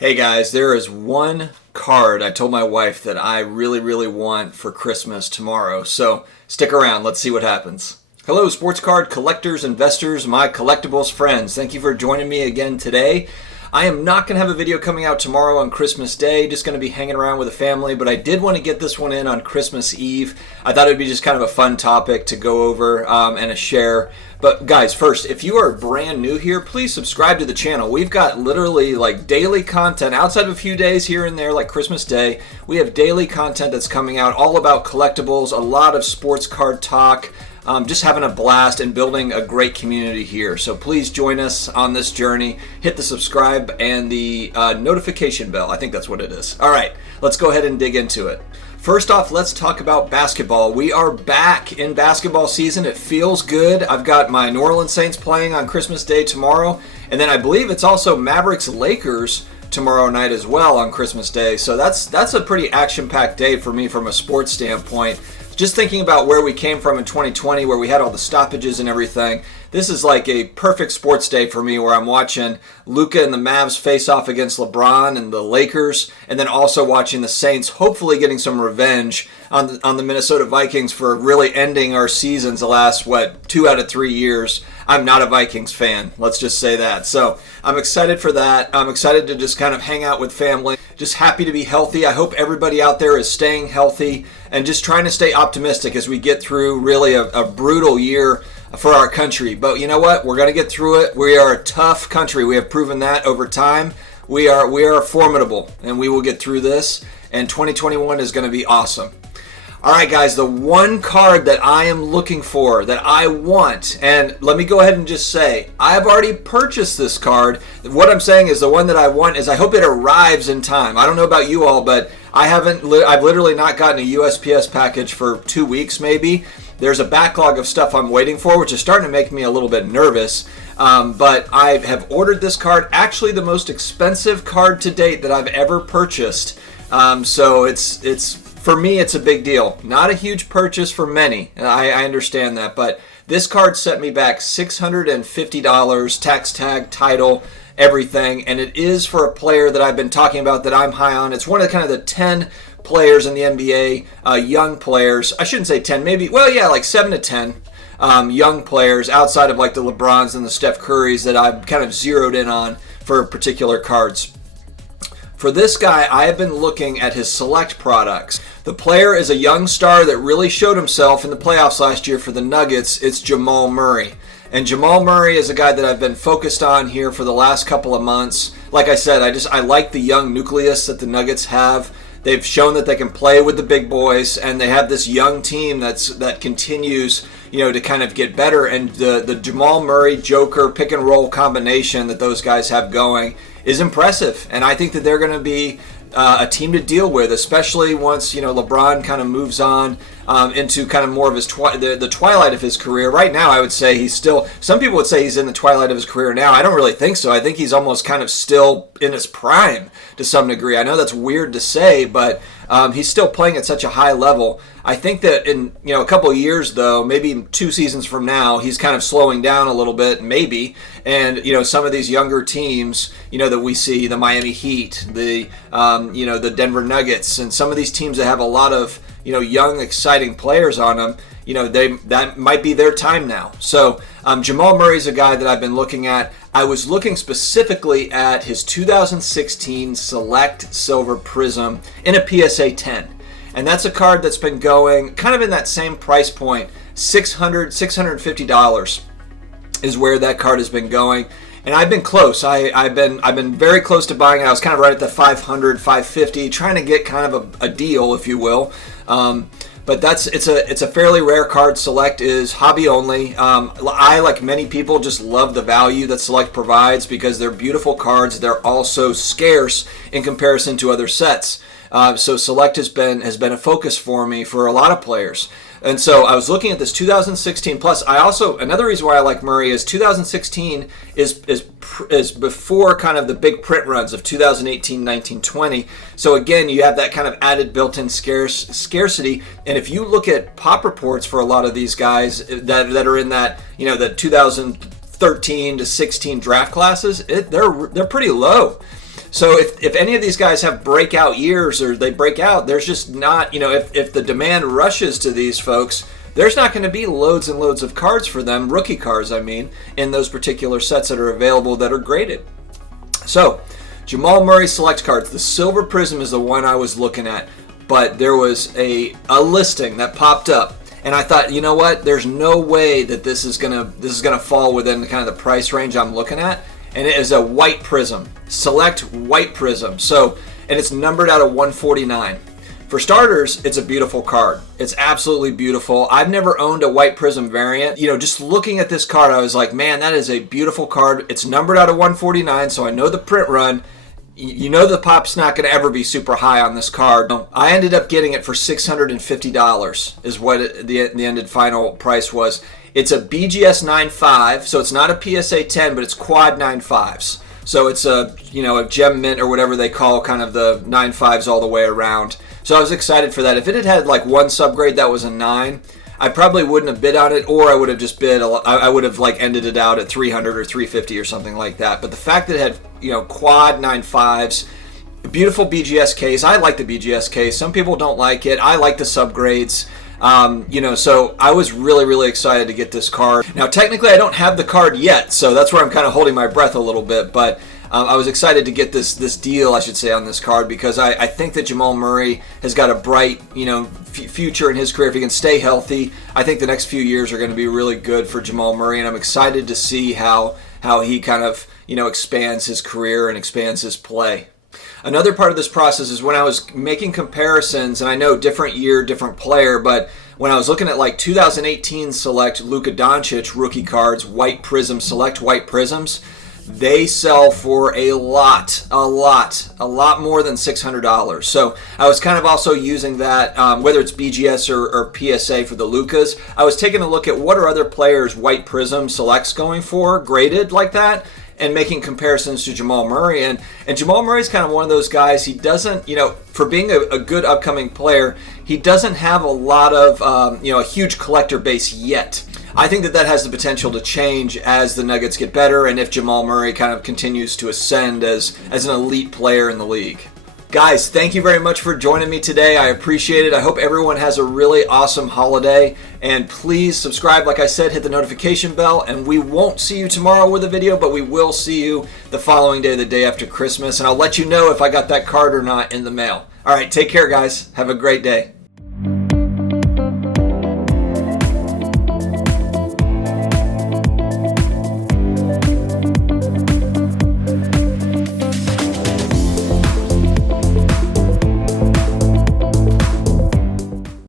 Hey guys, there is one card I told my wife that I really want for Christmas tomorrow, so stick around, let's see what happens. Hello sports card collectors, investors, my collectibles friends. Thank you for joining me again today. I am not going to have a video coming out tomorrow on Christmas Day, just going to be hanging around with the family, but I did want to get this one in on Christmas Eve. I thought it would be just kind of a fun topic to go over and a share. But guys, first, if you are brand new here, please subscribe to the channel. We've got literally like daily content outside of a few days here and there like Christmas Day. We have daily content that's coming out all about collectibles, a lot of sports card talk. Just having a blast and building a great community here. So please join us on this journey. Hit the subscribe and the notification bell. I think that's what it is. All right, let's go ahead and dig into it. First off, let's talk about basketball. We are back in basketball season. It feels good. I've got my New Orleans Saints playing on Christmas Day tomorrow. And then I believe it's also Mavericks Lakers tomorrow night as well on Christmas Day. So that's a pretty action-packed day for me from a sports standpoint. Just thinking about where we came from in 2020, where we had all the stoppages and everything, this is like a perfect sports day for me where I'm watching Luka and the Mavs face off against LeBron and the Lakers, and then also watching the Saints hopefully getting some revenge on the Minnesota Vikings for really ending our seasons the last, 2 out of 3 years. I'm not a Vikings fan, let's just say that. So I'm excited for that. I'm excited to just kind of hang out with family. Just happy to be healthy. I hope everybody out there is staying healthy and just trying to stay optimistic as we get through really a brutal year for our country. But you know what? We're going to get through it. We are a tough country. We have proven that over time. We are formidable, and we will get through this. And 2021 is going to be awesome. All right, guys, the one card that I am looking for, that I want, and let me go ahead and just say, I've already purchased this card. What I'm saying is the one that I want is I hope it arrives in time. I don't know about you all, but I've literally not gotten a USPS package for 2 weeks maybe. There's a backlog of stuff I'm waiting for, which is starting to make me a little bit nervous. But I have ordered this card, actually the most expensive card to date that I've ever purchased. So it's for me, it's a big deal. Not a huge purchase for many. I understand that, but this card set me back $650, tax tag, title, everything, and it is for a player that I've been talking about that I'm high on. It's one of the kind of the 10 players in the NBA, young players. I shouldn't say 10, maybe, well, yeah, like 7 to 10 young players outside of like the LeBrons and the Steph Currys that I've kind of zeroed in on for particular cards. For this guy, I have been looking at his select products. The player is a young star that really showed himself in the playoffs last year for the Nuggets. It's Jamal Murray. And Jamal Murray is a guy that I've been focused on here for the last couple of months. Like I said, I like the young nucleus that the Nuggets have. They've shown that they can play with the big boys, and they have this young team that continues, to kind of get better. And the Jamal Murray Joker pick and roll combination that those guys have going is impressive, and I think that they're going to be a team to deal with, especially once LeBron kind of moves on into kind of more of his the twilight of his career. Right now, I would say he's still. Some people would say he's in the twilight of his career now. I don't really think so. I think he's almost kind of still in his prime to some degree. I know that's weird to say, but he's still playing at such a high level. I think that in a couple of years, though, maybe 2 seasons from now, he's kind of slowing down a little bit, maybe. And some of these younger teams, that we see, the Miami Heat, the Denver Nuggets, and some of these teams that have a lot of young, exciting players on them, that might be their time now. So Jamal Murray's a guy that I've been looking at. I was looking specifically at his 2016 Select Silver Prism in a PSA 10. And that's a card that's been going kind of in that same price point. $650 is where that card has been going. And I've been close. I've been very close to buying it. I was kind of right at the 500, 550, trying to get kind of a deal, if you will. But it's a fairly rare card. Select is hobby only. I, like many people, just love the value that Select provides because they're beautiful cards. They're also scarce in comparison to other sets. So Select has been a focus for me for a lot of players. And so I was looking at this 2016 plus. Another reason why I like Murray is 2016 is before kind of the big print runs of 2018, 19, 20. So again, you have that kind of added built-in scarcity. And if you look at pop reports for a lot of these guys that are in that the 2013 to 16 draft classes, they're pretty low. So if any of these guys have breakout years or they break out, there's just not, if the demand rushes to these folks, there's not going to be loads and loads of cards for them, rookie cards I mean, in those particular sets that are available that are graded. So Jamal Murray select cards. The Silver Prism is the one I was looking at, but there was a listing that popped up, and I thought, you know what? There's no way that this is gonna fall within the kind of the price range I'm looking at, and it is a white prism, select white prism. So, and it's numbered out of 149. For starters, it's a beautiful card. It's absolutely beautiful. I've never owned a white prism variant. Just looking at this card, I was like, man, that is a beautiful card. It's numbered out of 149, so I know the print run. The pop's not going to ever be super high on this card. I ended up getting it for $650 is what the ended final price was. It's a BGS 9.5, so it's not a PSA 10, but it's quad 9.5s. So it's a gem mint or whatever they call kind of the 9.5s all the way around. So I was excited for that. If it had like one subgrade that was a 9, I probably wouldn't have bid on it, or I would have just bid. I would have ended it out at 300 or 350 or something like that. But the fact that it had quad 9.5s, beautiful BGS case. I like the BGS case. Some people don't like it. I like the subgrades. So I was really, really excited to get this card. Now, technically, I don't have the card yet, so that's where I'm kind of holding my breath a little bit. But I was excited to get this deal, I should say, on this card because I think that Jamal Murray has got a bright, future in his career. If he can stay healthy, I think the next few years are going to be really good for Jamal Murray, and I'm excited to see how he kind of, expands his career and expands his play. Another part of this process is when I was making comparisons, and I know different year, different player, but when I was looking at like 2018 select Luka Doncic rookie cards, white prism, select white prisms, they sell for a lot more than $600. So I was kind of also using that, whether it's BGS or PSA for the Lukas, I was taking a look at what are other players' white prism selects going for, graded like that, and making comparisons to Jamal Murray. And Jamal Murray's kind of one of those guys, he doesn't, for being a good upcoming player, he doesn't have a lot of, a huge collector base yet. I think that has the potential to change as the Nuggets get better and if Jamal Murray kind of continues to ascend as an elite player in the league. Guys, thank you very much for joining me today. I appreciate it. I hope everyone has a really awesome holiday. And please subscribe, like I said, hit the notification bell. And we won't see you tomorrow with a video, but we will see you the following day, the day after Christmas. And I'll let you know if I got that card or not in the mail. All right, take care, guys. Have a great day.